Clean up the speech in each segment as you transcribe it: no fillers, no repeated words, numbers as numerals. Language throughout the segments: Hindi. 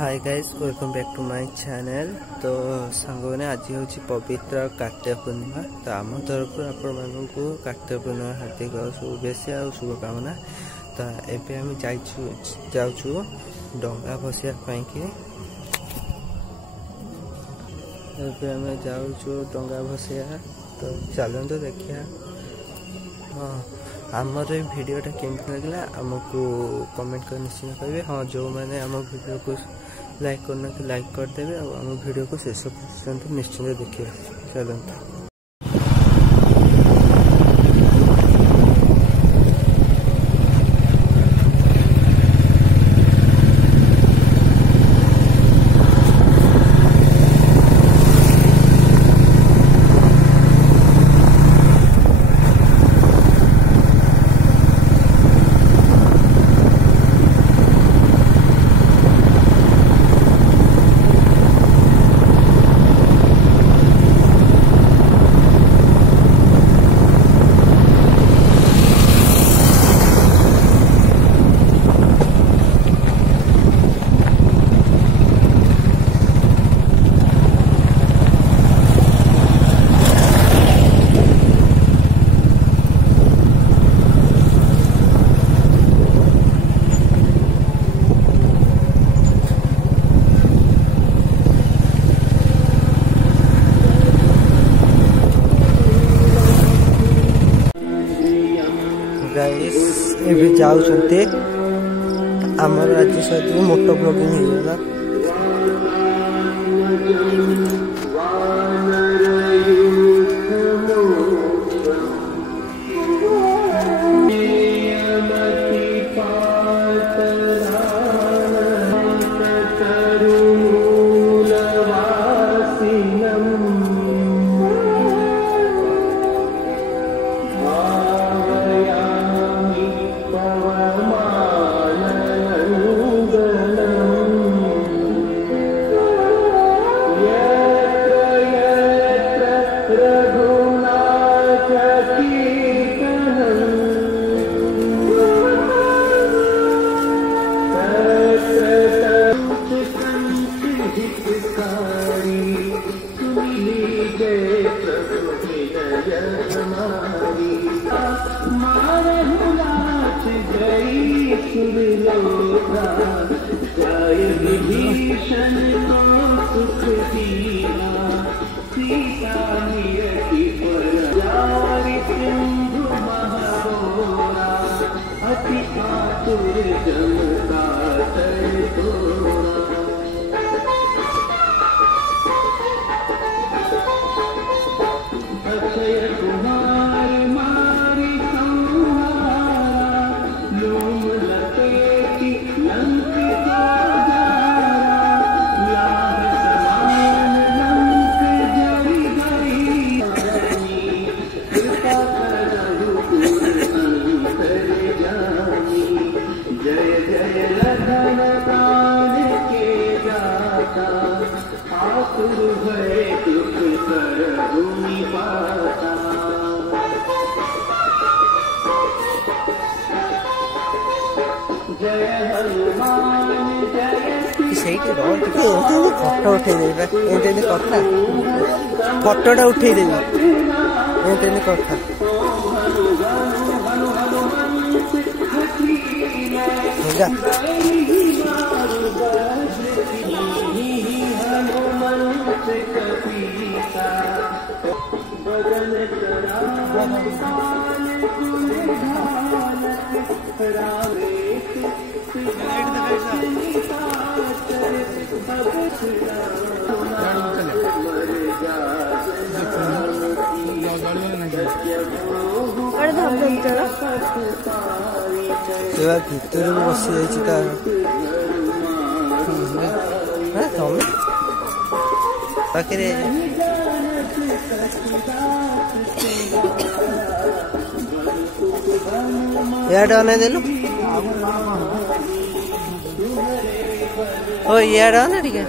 Hi guys, welcome back to my channel. तो सांग मैंने आज हूँ पवित्र कार्तिक पूर्णिमा। तो आम तरफ आपण मानक कार्तिक पूर्णिमा हार्दिक शुभेच्छा और शुभकामना। तो एबे आम जाऊँ डंगा भसिया एबे आम जाऊँ डंगा भसिया। तो चलते देखिए हाँ आमर भिडियोटा केमती लगे आमको कमेंट कर निश्चित करेंगे। हाँ जो मैंने आम भिडियो को लाइक करना कि लाइक करदेवे और आम भिडियो को शेष पर्यंत निश्चित देखिए। चलते गाइस एबे जाउछन्ते हमर आज सहित मोटो ब्लॉगिंग होइला। फटो उठे कथा फटोटा उठे कथा भितर बसी जाए तमें पाखे याड अन देलु ओ याड अन ठीक है।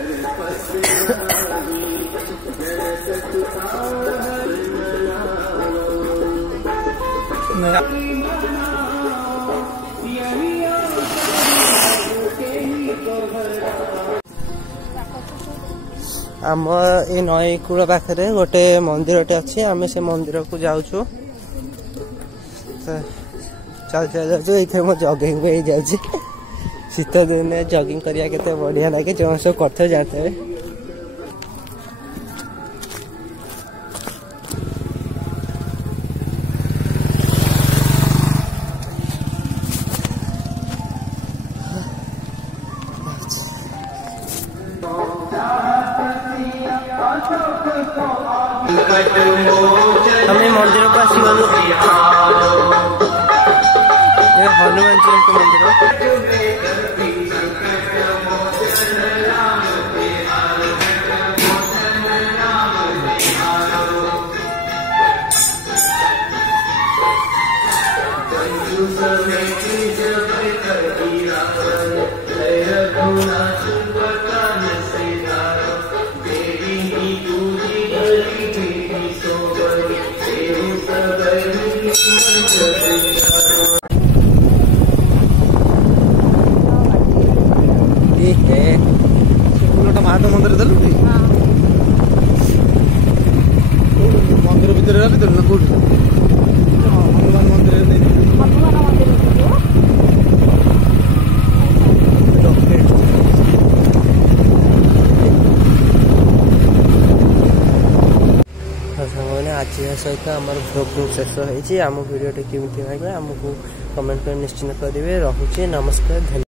आम ए नई कूल पाखे गोटे मंदिरटे अच्छी आम से मंदिर को जाऊँ चल चल जाऊँ ये मो जगिंग पे जाऊँ शीत दिन जगिंग करिया केते बढ़िया लगे जो सब करते जानते हैं हमें मंदिर को आसगलु हनुमान जी के मंदिर महादेव मंदिर देलु मंदिर भीतर रखिदेलु ना कौट हनुमान मंदिर आज सहित आम ब्लॉगिंग शेष होती आम भिडियो केमी लगे आमको कमेंट कर निश्चिंत करेंगे। रखुच्छे नमस्कार।